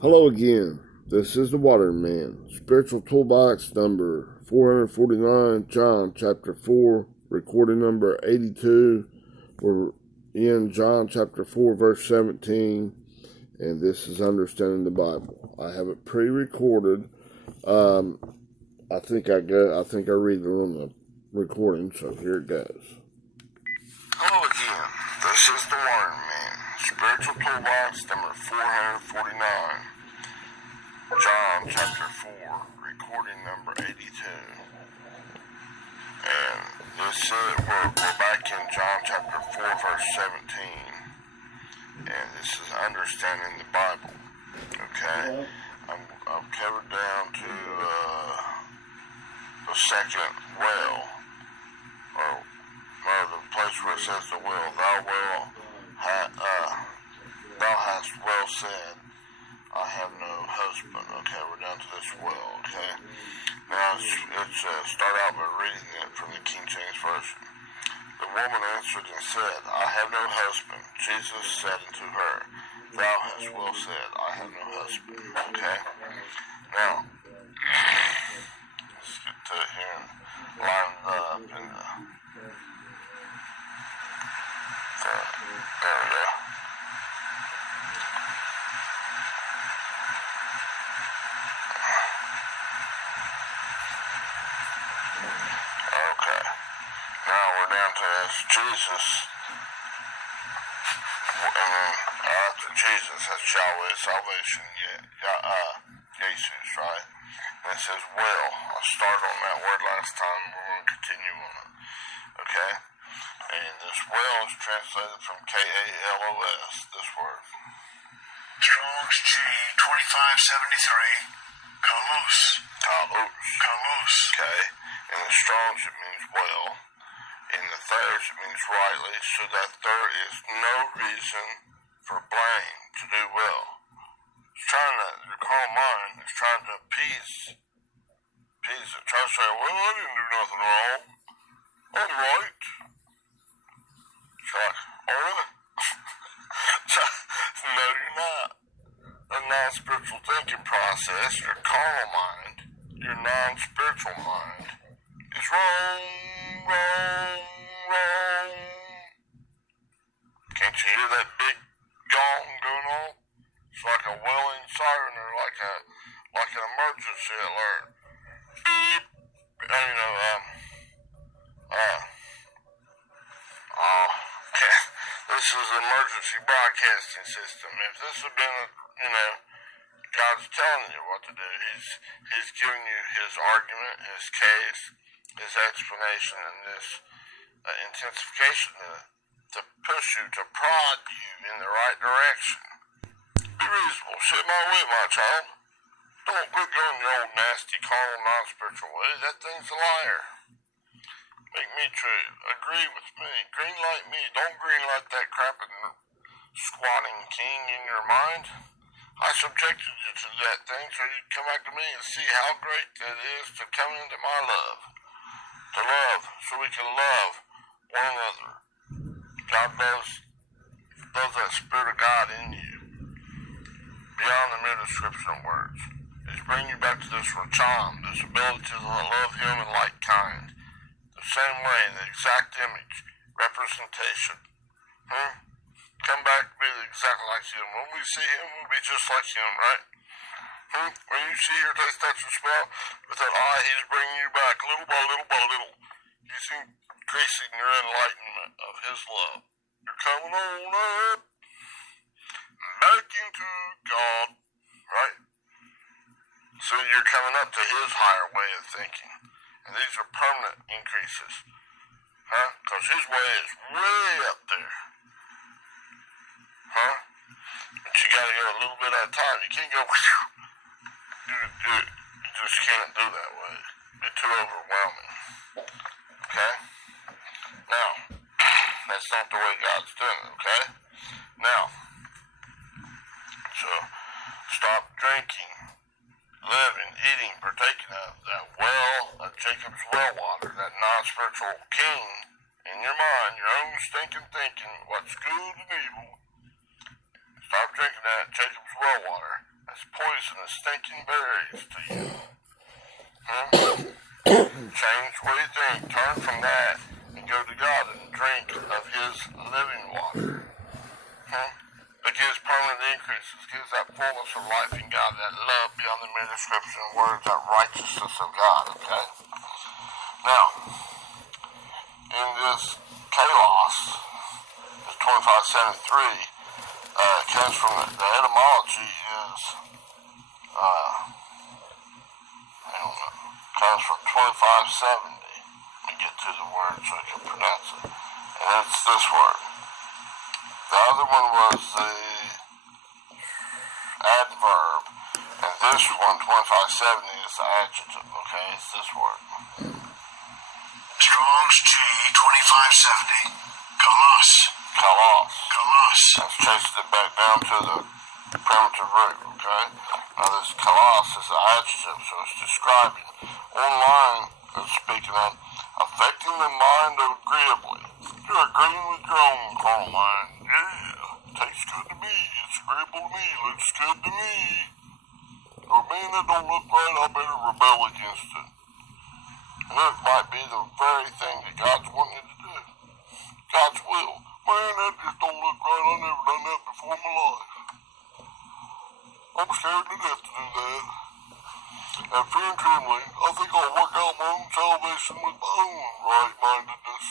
Hello again. This is the Waterman. Spiritual Toolbox number 449, John chapter 4, recording number 82. We're in John chapter 4, verse 17, and this is Understanding the Bible. I have it pre-recorded. I think I read it on the recording, so here it goes. Hello again. This is the Waterman. Spiritual Toolbox number 449. John chapter 4, recording number 82. And this we're back in John chapter 4, verse 17. And this is Understanding the Bible. Okay? I've covered down to the second well. Or the place where it says the well. Thou hast well said, I have no husband. Okay, we're down to this well. Okay, now let's start out by reading it from the King James Version. The woman answered and said, I have no husband. Jesus said unto her, Thou hast well said, I have no husband. Okay, now let's get to it here and line it up and there we go. Okay. Now we're down to Jesus. And then after Jesus, that's Yahweh salvation. Jesus, right? And it says, well. I started on that word last time. We're going to continue on it. Okay? And this well is translated from K-A-L-O-S, this word. Strong's G 2573. Kalos. Kalos. Okay. In the Strong's it means well. In the Thayer's it means rightly, so that there is no reason for blame to do well. Your carnal mind is trying to appease it. Trying to say, well, I didn't do nothing wrong. I'm right. It's like, oh really? No, you're not. A non-spiritual thinking process, your carnal mind, your non-spiritual mind, is wrong. Can't you hear that big gong going on? It's like a wailing siren or like an emergency alert. Beep. This is an emergency broadcasting system. If this had been God's telling you what to do. He's giving you his argument, his case, his explanation, and this intensification to push you, to prod you in the right direction. Be reasonable. Sit my way, my child. Don't quit going your old nasty, carnal, non-spiritual way. That thing's a liar. Make me true. Agree with me. Greenlight me. Don't greenlight that crapping, squatting king in your mind. I subjected you to that thing so you'd come back to me and see how great it is to come into my love. To love, so we can love one another. God does that Spirit of God in you. Beyond the mere description of words. He's bringing you back to this racham, this ability to love him in like kind. The same way, in the exact image, representation. Come back to be exactly like him. When we see him, we'll be just like him, right? When you see your taste, touch, and smell, with that eye, he's bringing you back little by little by little. He's increasing your enlightenment of his love. You're coming on up, back into God, right? So you're coming up to his higher way of thinking. And these are permanent increases. Because his way is way up there. But you gotta go a little bit at a time. You can't go you just can't do that way. It's too overwhelming. Okay? Now, that's not the way God's doing it, okay? Now, so stop drinking, living, eating, partaking of that well of Jacob's well water, that non-spiritual king in your mind, your own stinking thinking, what's good and evil. Stop drinking that Jacob's well water as poisonous, stinking berries to you. Change what you think. Turn from that and go to God and drink of His living water. That gives permanent increases, gives that fullness of life in God, that love beyond the mere description of words, that righteousness of God, okay? Now, in this chaos, this 2573, comes from the etymology is, comes from 2570. Let me get to the word so I can pronounce it. And it's this word. The other one was the adverb. And this one, 2570, is the adjective, okay? It's this word. Strong's G 2570. Kalos. Kalos. Kalos. Let's chase it back down to the primitive root, okay? Now this kalos is an adjective, so it's describing, online, it's speaking of, affecting the mind agreeably. You're agreeing with your own carnal mind. Yeah, tastes good to me, it's agreeable to me, looks good to me. Or man, that don't look right, I better rebel against it. And it might be the very thing that God's wanting you to do. God's will. Man, that just don't look right, I've never done that before in my life. I'm scared to death to do that. And fear and trembling, I think I'll work out my own salvation with my own right-mindedness.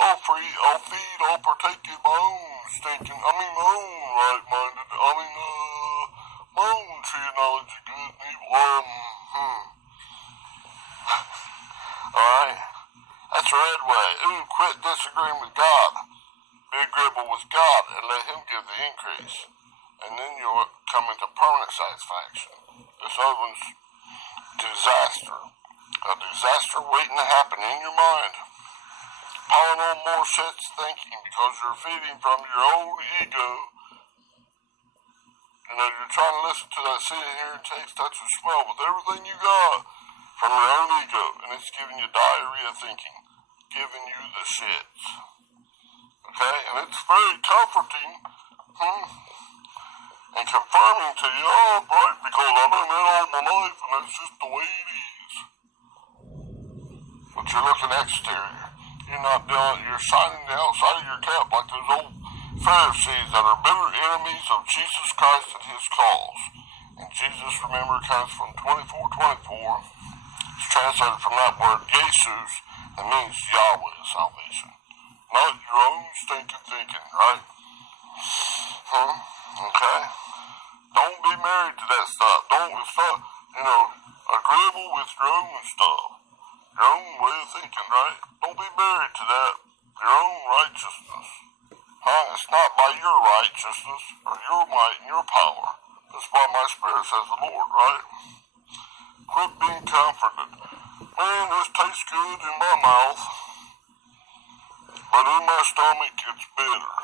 I'll feed, I'll partake in my own my own right-mindedness. My own tree of knowledge of good and evil. Alright? That's the red way. Ooh, quit disagreeing with God. Be agreeable with God and let Him give the increase. And then you'll come into permanent satisfaction. This other one's disaster. A disaster waiting to happen in your mind. Piling on more sets thinking because you're feeding from your own ego. You know, you're trying to listen to that, see it, hear, taste, touch, and smell with everything you got from your own ego. And it's giving you diarrhea thinking. Giving you the shits. Okay? And it's very comforting. And confirming to you, oh, I'm right, because I've done that all my life, and that's just the way it is. But you're looking exterior. You're not doing, you're shining the outside of your cap like those old Pharisees that are bitter enemies of Jesus Christ and His cause. And Jesus, remember, comes from 24:24. It's translated from that word, Jesus, that means Yahweh salvation. Not your own stinking thinking, right? Okay? Don't be married to that stuff. It's not, agreeable with your own stuff. Your own way of thinking, right? Don't be married to that. Your own righteousness. It's not by your righteousness or your might and your power. It's by my spirit, says the Lord, right? Quit being comforted. Man, this tastes good in my mouth, but in my stomach it's bitter.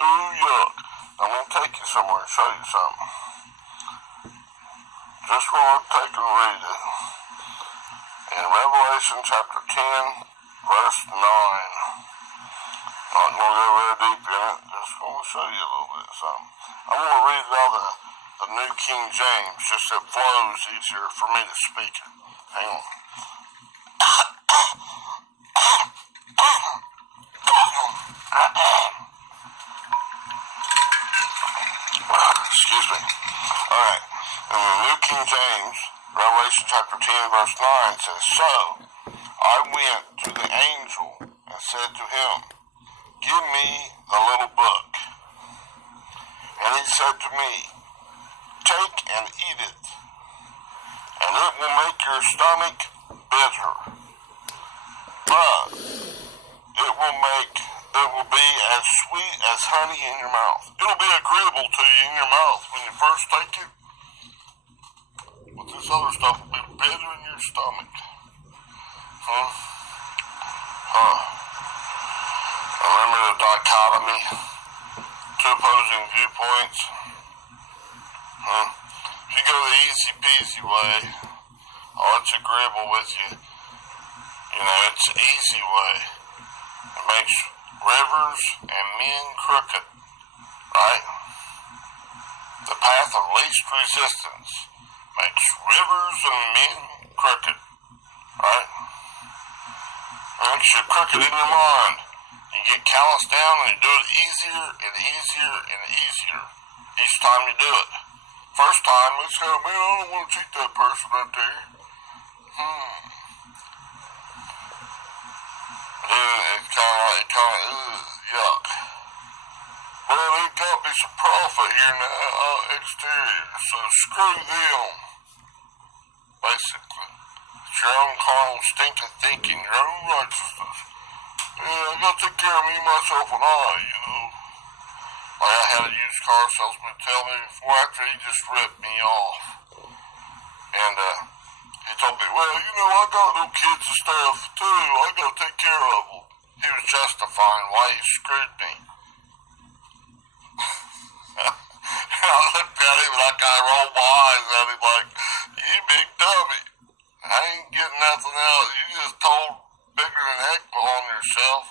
Ooh, yuck. I'm going to take you somewhere and show you something. Just want to take and read it. In Revelation chapter 10, verse 9. Not going to go very deep in it. Just going to show you a little bit of something. I'm going to read it out of the New King James, just so it flows easier for me to speak it. Hang on. Excuse me. Alright. In the New King James, Revelation chapter 10, verse 9 says, So I went to the angel and said to him, Give me the little book. And he said to me, Take and eat it, and it will make your stomach bitter. But it will be as sweet as honey in your mouth. It'll be agreeable to you in your mouth when you first take it. But this other stuff will be bitter in your stomach. Remember the dichotomy? Two opposing viewpoints. If you go the easy peasy way, it's agreeable with you. It's an easy way. It makes rivers and men crooked, right? least resistance makes rivers and men crooked, right? It makes you crooked in your mind. You get calloused down and you do it easier and easier and easier each time you do it. First time, it's kind of, man, I don't want to cheat that person right there. It's kind of, yuck. Well, there's got to be some profit here now, exterior, so screw them. Basically. It's your own carnal stinking thinking, your own righteousness. Yeah, I gotta take care of me, myself, and I, you know. Like I had a used car salesman tell me before, after he just ripped me off. And, he told me, well, you know, I got little kids and stuff, too. I gotta take care of them. He was justifying why he screwed me. And I looked at him like I rolled my eyes at him like, you big dummy. I ain't getting nothing out. You just told bigger than heck on yourself.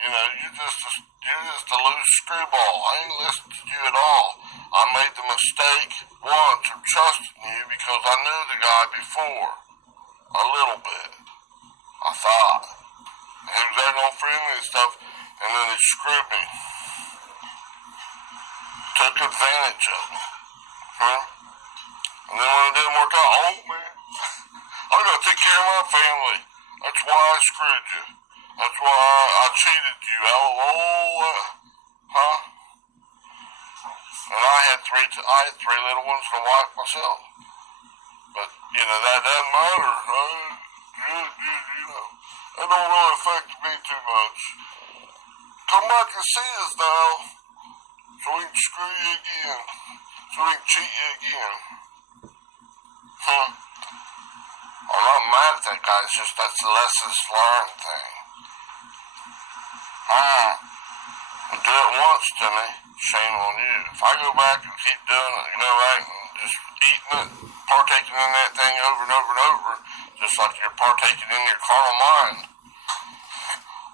You know, you're just a loose screwball. I ain't listened to you at all. I made the mistake once of trusting you because I knew the guy before. A little bit. I thought. He was acting all friendly and stuff, and then he screwed me. Took advantage of me. And then when it didn't work out, oh man, I gotta take care of my family. That's why I screwed you. That's why I cheated you out of all that. And I had three little ones and a wife myself. But, you know, that doesn't matter. You know, that don't really affect me too much. Come back and see us now, so we can screw you again. So we can cheat you again. I'm not mad at that guy, it's just that's the lessons learned thing. You do it once to me, shame on you. If I go back and keep doing it, you know, right, and just eating it, partaking in that thing over and over and over, just like you're partaking in your carnal mind,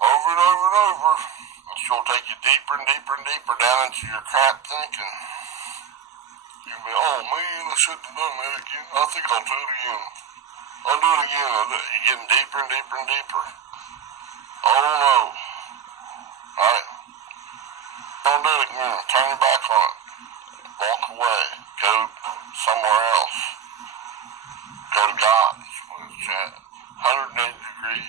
over and over and over, it's going to take you deeper and deeper and deeper down into your crap thinking. You'll be, oh man, I shouldn't have done that again. I think I'll do it again. I'll do it again. You're getting deeper and deeper and deeper. Oh no. Alright. Don't do it again. Turn your back on it. Walk away. Go somewhere else. Go to God. That's what it's at. 180 degrees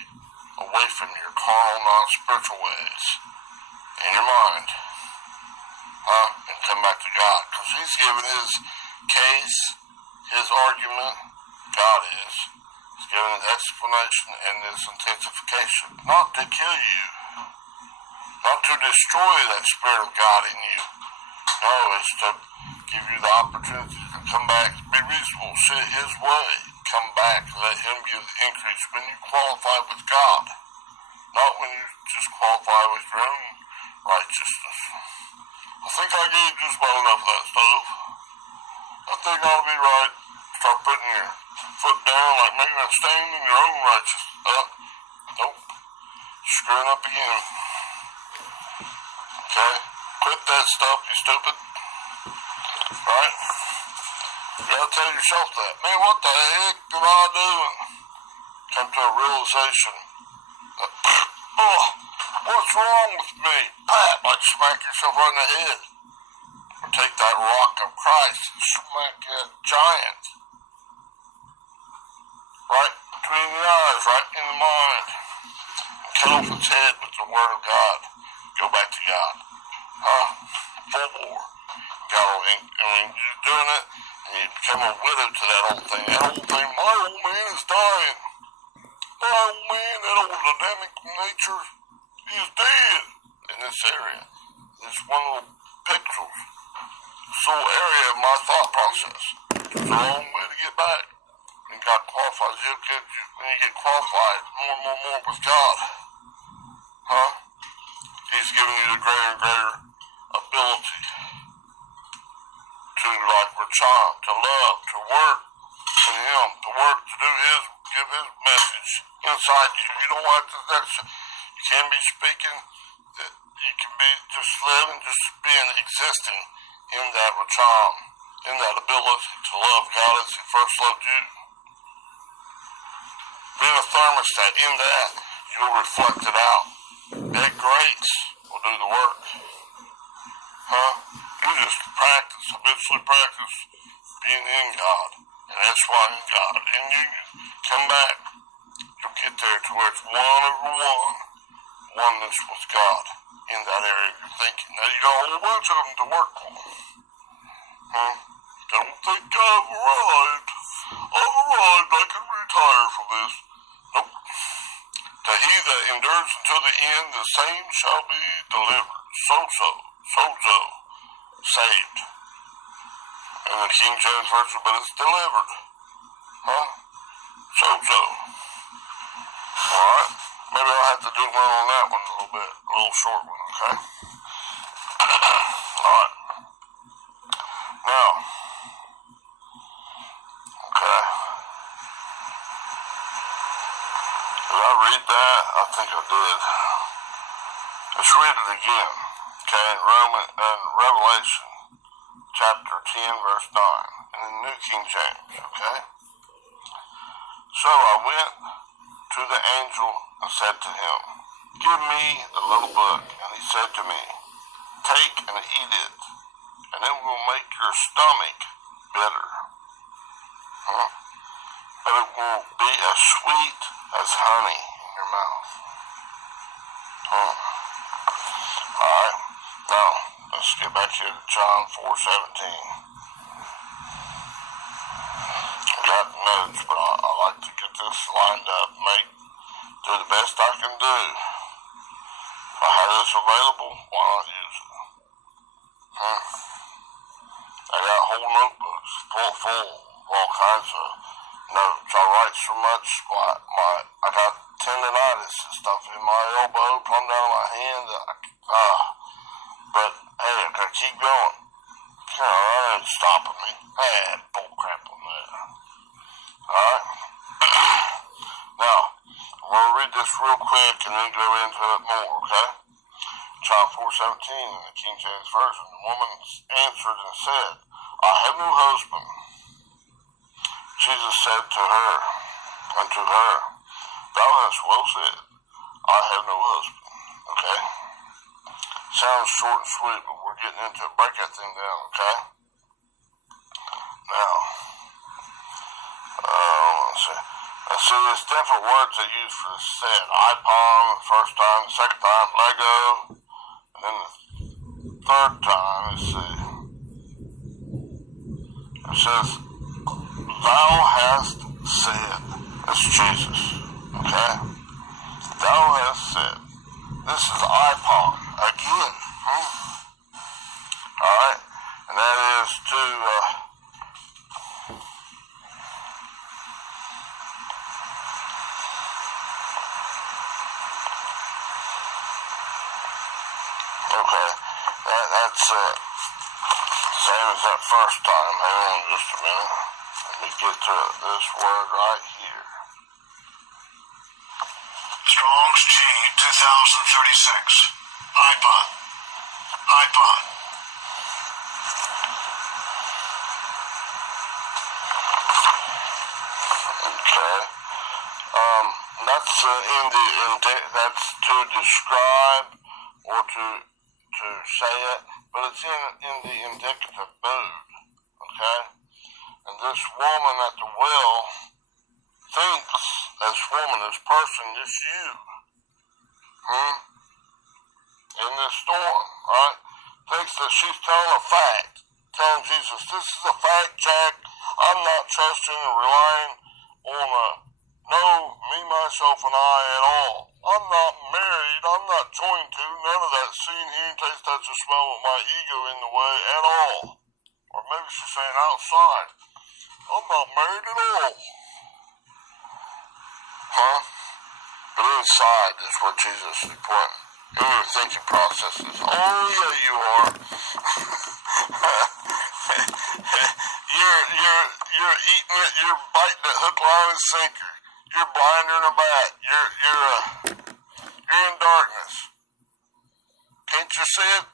away from your carnal, non-spiritual ways. In your mind. And come back to God. Because He's given His case, His argument. God is. He's given His explanation and His intensification. Not to kill you. Not to destroy that Spirit of God in you. No, it's to give you the opportunity to come back, be reasonable, sit His way, come back, let Him give the increase when you qualify with God. Not when you just qualify with your own righteousness. I think I gave just about enough of that stuff. I think I ought to be right. Start putting your foot down, like making that stand in your own righteousness. Nope. Screwing up again. Okay? Quit that stuff, you stupid. Right? You gotta tell yourself that. Man, what the heck am I doing? Come to a realization that, oh, what's wrong with me? Pat, like smack yourself right in the head. Or take that rock of Christ and smack that giant. Right between the eyes, right in the mind. And cut off its head with the Word of God. Go back to God. Full bore. You're doing it, and you become a widow to that old thing. That old thing, my old man is dying. My old man, that old Adamic nature, he is dead in this area. This one little pixel, this little area of my thought process. It's a long way to get back. When God qualifies you, when you get qualified more and more with God, He's giving you the greater and greater ability to like Racham, to love, to work in Him, to work, to do give His message inside you. You don't have to, you can be speaking, you can be just living, just being, existing in that Racham, in that ability to love God as He first loved you. Being a thermostat in that, you'll reflect it out. That grace will do the work. You just habitually practice being in God, and that's why in God. And you come back, you'll get there to where it's oneness with God in that area of your thinking. Now you got a whole bunch of them to work on. Don't think I've arrived. I can retire from this. Nope. To he that endures until the end, the same shall be delivered. Sozo, saved. And the King James Version, but it's delivered. Sozo. Alright? Maybe I'll have to do one on that one a little short one, okay? Alright. Now, okay. Did I read that? I think I did. Let's read it again. Okay, in Revelation chapter 10, verse 9, in the New King James, okay? So I went to the angel and said to him, give me the little book. And he said to me, take and eat it, and it will make your stomach bitter. But it will be as sweet as honey in your mouth. Alright, now let's get back here to John 4:17. I got notes, but I like to get this lined up, do the best I can do. If I have this available, why not use it? I got whole notebooks full of all kinds of notes. I write so much, I got tendonitis and stuff in my elbow, plumb down my hand. But hey, I gotta keep going. That ain't stopping me. Bull crap on that. Alright? Now, I'm gonna read this real quick and then go into it more, okay? John 4:17 in the King James Version. The woman answered and said, I have no husband. Jesus said unto her, thou hast well said, I have no husband. Okay? Sounds short and sweet, but we're getting into it. Break that thing down, okay? Now, let's see, there's different words they use for this set. iPod the first time, the second time, Lego, and then the third time, let's see. It says, thou hast said. That's Jesus, okay? Thou hast said. This is iPod again. Alright? And that is to, okay, that's same as that first time. Hang on just a minute. Let me get to this word right here. Strong's G 2036. iPod. Okay. That's to describe or to say it, but it's in the indicative mood. Okay. And this woman at the well thinks, this person, this you, in this storm, right, thinks that she's telling a fact, telling Jesus, this is a fact, Jack. I'm not trusting or relying on me, myself, and I at all. I'm not married. I'm not joined to. None of that seen, hearing, taste, touch, or smell with my ego in the way at all. Or maybe she's saying outside. I'm not married at all. But inside is where Jesus is pointing. In your thinking processes. Oh yeah, you are. You're eating it. You're biting it hook, line, and sinker. You're blinder than a bat. You're in darkness. Can't you see it?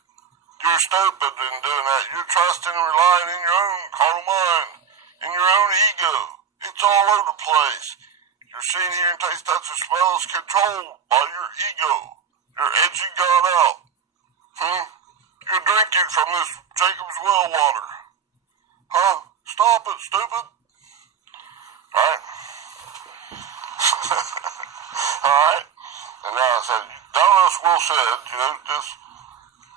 You're stupid in doing that. You're trusting and relying in your own carnal mind, in your own ego. It's all over the place. Your seeing, hearing, taste, touch, and smell is controlled by your ego. You're edging God out. You're drinking from this Jacob's well water. Stop it, stupid. Alright? Alright? And now I said, Dallas Will said,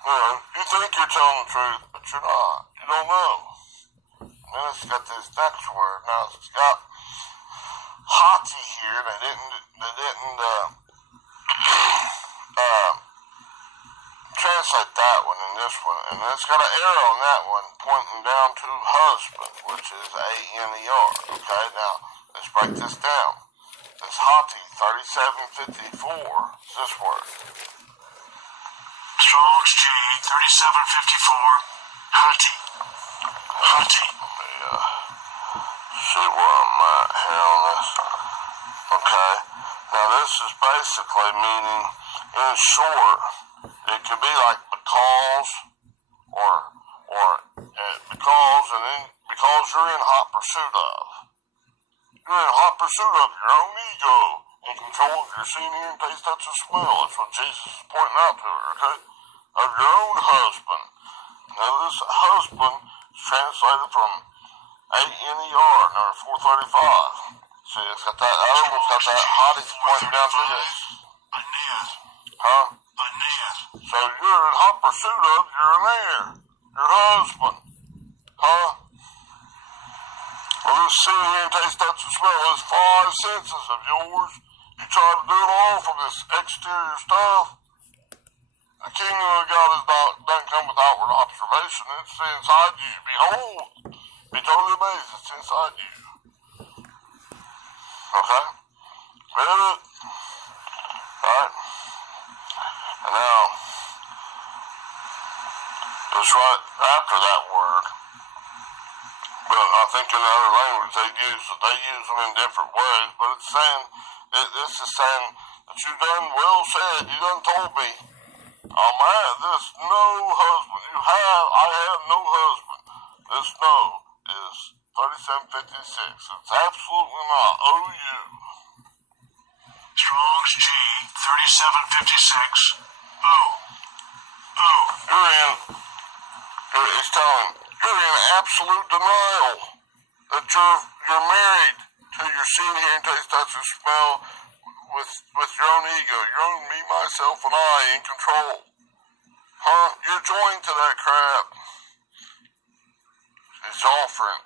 you think you're telling the truth, but you're not. You don't know. And then it's got this next word. Now it's got Hati here. They didn't translate that one in this one. And it's got an arrow on that one pointing down to husband, which is A-N-E-R. Okay, now let's break this down. This Hati 3754 is this word. Strong's G 3754. Hati. Hati. See where I'm at here on this. Okay. Now this is basically meaning, in short, it could be like because, or because, and then because you're in hot pursuit of. You're in hot pursuit of your own ego, in control of your seeing, hearing, taste, touch, and smell. That's what Jesus is pointing out to her, okay? Of your own husband. Now this husband is translated from A-N-E-R, number 435. See, it's got that, other one's got that hottie pointing down to this. Aeneas. Huh? Aeneas. So you're in hot pursuit of your Aeneas, your husband. Huh? Well, this seeing, hearing, taste, touch, and smell, those five senses of yours, you try to do it all from this exterior stuff. The kingdom of God doesn't come with outward observation. It's inside you. Behold, be totally amazed. It's inside you. Okay? Get it? Alright? And now, it's right after that word. But I think in other language they use them in different ways. But it's saying, this is saying that you done well said, you done told me. Oh man, this no husband. I have no husband. This no is 3756. It's absolutely not. OU. Strong's G 3756. Ooh. He's telling you're in absolute denial that you're married to your seeing, hearing, taste, touch, and smell with your own ego, your own me, myself, and I in control. You're joined to that crap. He's offering,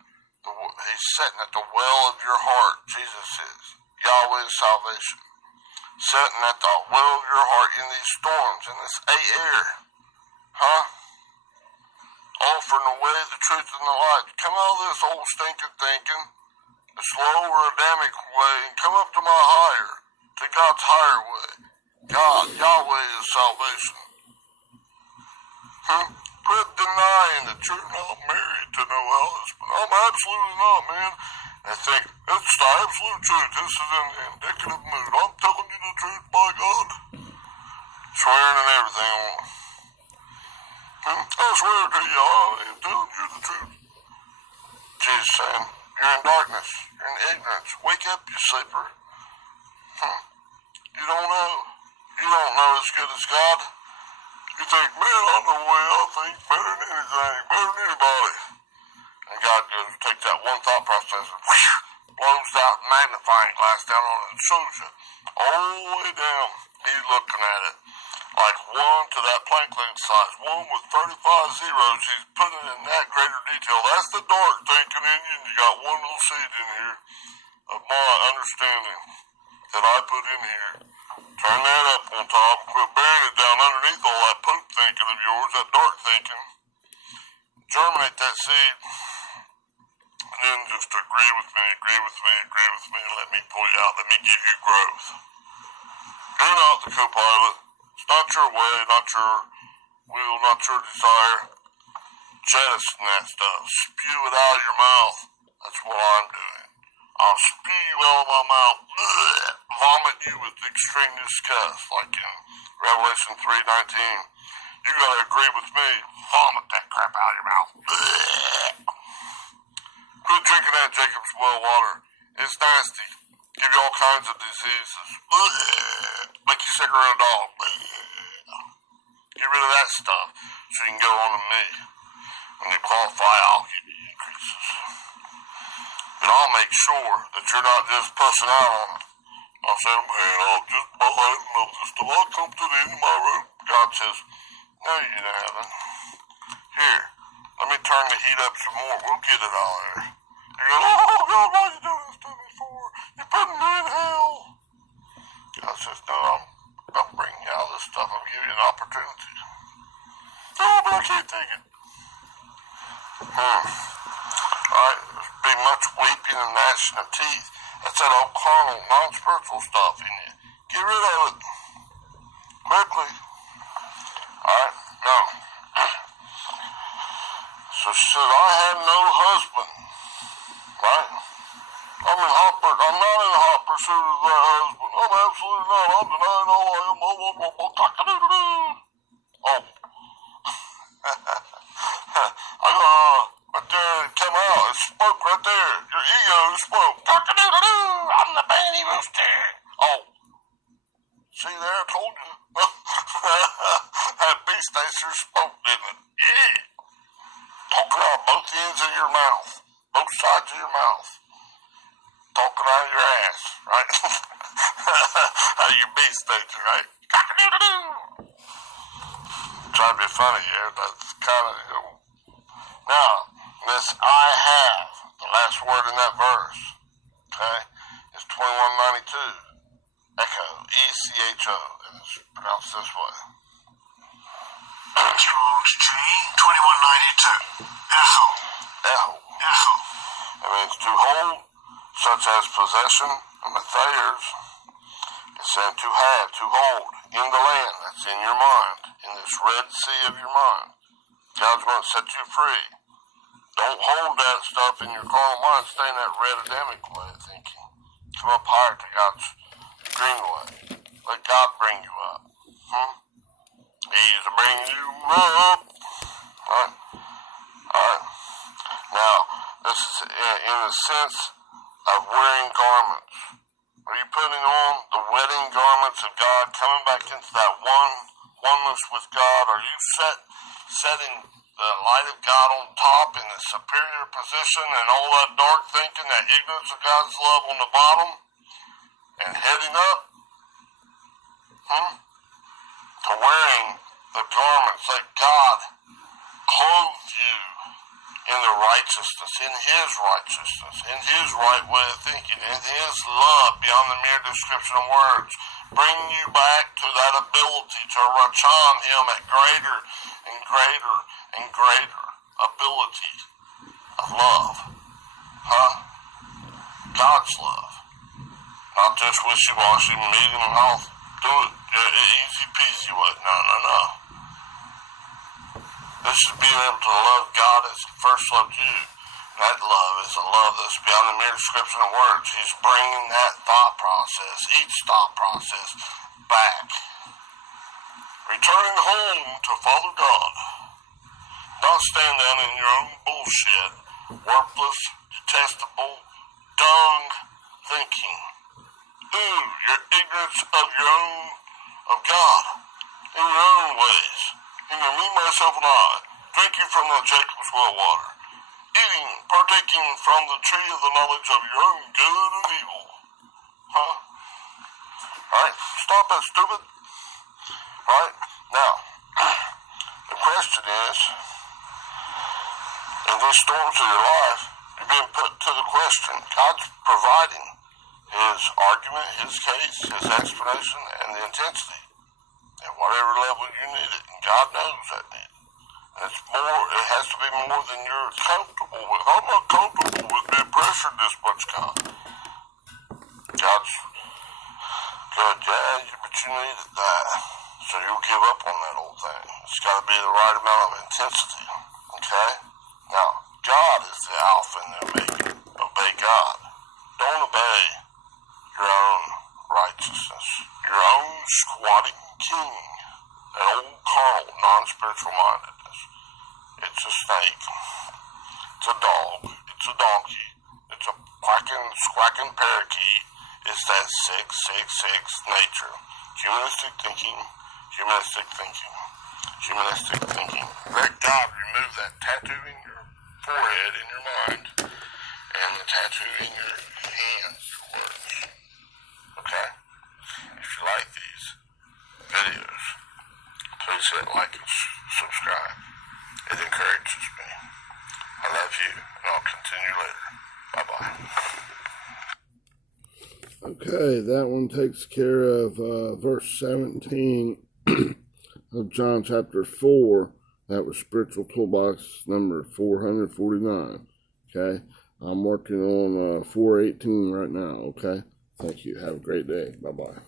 he's sitting at the well of your heart, Jesus is. Yahweh's salvation. Sitting at the well of your heart in these storms, in this air. Offering the way, the truth, and the light. Come out of this old stinking thinking, this lower Adamic way, and come up to my higher, to God's higher way. God, Yahweh is salvation. Quit denying that you're not married to no husband. I'm absolutely not, man. I think it's the absolute truth. This is an indicative mood. I'm telling you the truth, by God. Swearing and everything. I swear to you, I am telling you the truth. Jesus saying, you're in darkness. You're in ignorance. Wake up, you sleeper. You don't know. You don't know as good as God. You think, man, I know the way I think better than anything, better than anybody. And God goes, takes that one thought process and blows that magnifying glass down on it and shows you all the way down. He's looking at it like one to that plank length size, one with 35 zeros. He's putting it in that greater detail. That's the dark thinking in you, and you got one little seed in here of my understanding that I put in here. Turn that up on top and quit burying it down underneath all that poop thinking of yours, that dark thinking. Germinate that seed, and then just agree with me, and let me pull you out, let me give you growth. You're not the co-pilot. It's not your way, not your will, not your desire. Jettison that stuff. Spew it out of your mouth. That's what I'm doing. I'll spew you out of my mouth. Vomit you with extreme disgust, like in Revelation 3:19. You gotta agree with me. Vomit that crap out of your mouth. Quit drinking that Jacob's well water. It's nasty. Give you all kinds of diseases. Make you sicker than a dog. Get rid of that stuff so you can go on to me. When you qualify, I'll give you increases. But I'll make sure that you're not just pushing out on it. I'll say, man, I'll just buy enough of this stuff. I'll come to the end of my road. God says, no, you haven't. Here, let me turn the heat up some more. We'll get it all there. You go, oh, God, why are you doing this to me for? You're putting me in hell. God says, no, I'm bringing you out of this stuff. I'm giving you an opportunity. No, but I can't take it. Alright, there's be much weeping and gnashing of teeth. That's that old carnal, non-spiritual stuff in you. Get rid of it. Quickly. Alright, now. So she said, I have no husband. Right? I'm not in hot pursuit of that husband. I'm absolutely not. I'm denying all I am. Oh. Right there, it came out. It spoke right there. Your ego spoke. I'm the banty rooster. Oh. See there, I told you. That beast stacer spoke, didn't it? Yeah. Talking out both ends of your mouth. Both sides of your mouth. Talking out of your ass, right? How you beast stacer, right? Try to be funny here. That's kind of, Now, this I have, the last word in that verse, okay, is 2192. Echo, E-C-H-O, and it's pronounced this way. Strong's G, 2192. Echo. Echo. Echo. It means to hold, such as possession, and the Thayers, it's saying to have, to hold, in the land that's in your mind, in this Red Sea of your mind. God's going to set you free. Don't hold that stuff in your carnal mind. Stay in that red Adamic way of thinking. Come up higher to God's green way. Let God bring you up. He's bringing you up. Alright? Alright. Now, this is in the sense of wearing garments. Are you putting on the wedding garments of God, coming back into that oneness with God? Are you setting the light of God on top in the superior position and all that dark thinking, that ignorance of God's love on the bottom and heading up? To wearing the garments that God clothed you in the righteousness, in His righteousness, in His right way of thinking, in His love beyond the mere description of words. Bring you back to that ability to racham Him at greater and greater and greater ability of love. God's love. Not just wishy-washy, meat in the mouth. Do it. Easy peasy with it. No. This is being able to love God as He first loved you. That love is a love that's beyond the mere description of words. He's bringing that thought process, each thought process, back. Returning home to Father God. Not stand down in your own bullshit, worthless, detestable, dung thinking. Your ignorance of God, in your own ways. In your me, myself, and I, drinking from the Jacob's well water, eating, partaking from the tree of the knowledge of your own good and evil. Alright, stop that, stupid. Alright, now, the question is, in these storms of your life, you're being put to the question. God's providing His argument, His case, His explanation, and the intensity. At whatever level you need it. And God knows that need. And it has to be more than you're comfortable with. I'm not comfortable with being pressured this much, God. God's good, yeah, but you needed that. So you'll give up on that old thing. It's got to be the right amount of intensity. Okay? Now, God is the Alpha and the Omega. Obey God. Don't obey your own righteousness. Your own squatting king. That old carnal, non-spiritual mindedness. It's a snake. It's a dog. It's a donkey. It's a quacking, squawking parakeet. It's that 666 nature. Humanistic thinking, humanistic thinking, humanistic thinking. Let God remove that tattoo in your forehead, in your mind, and the tattoo in your hands, your words. Okay? If you like these videos, please hit like and subscribe. It encourages me. I love you, and I'll continue later. Bye-bye. Okay, that one takes care of verse 17 of John chapter 4. That was Spiritual Toolbox number 449. Okay, I'm working on 418 right now. Okay, thank you. Have a great day. Bye-bye.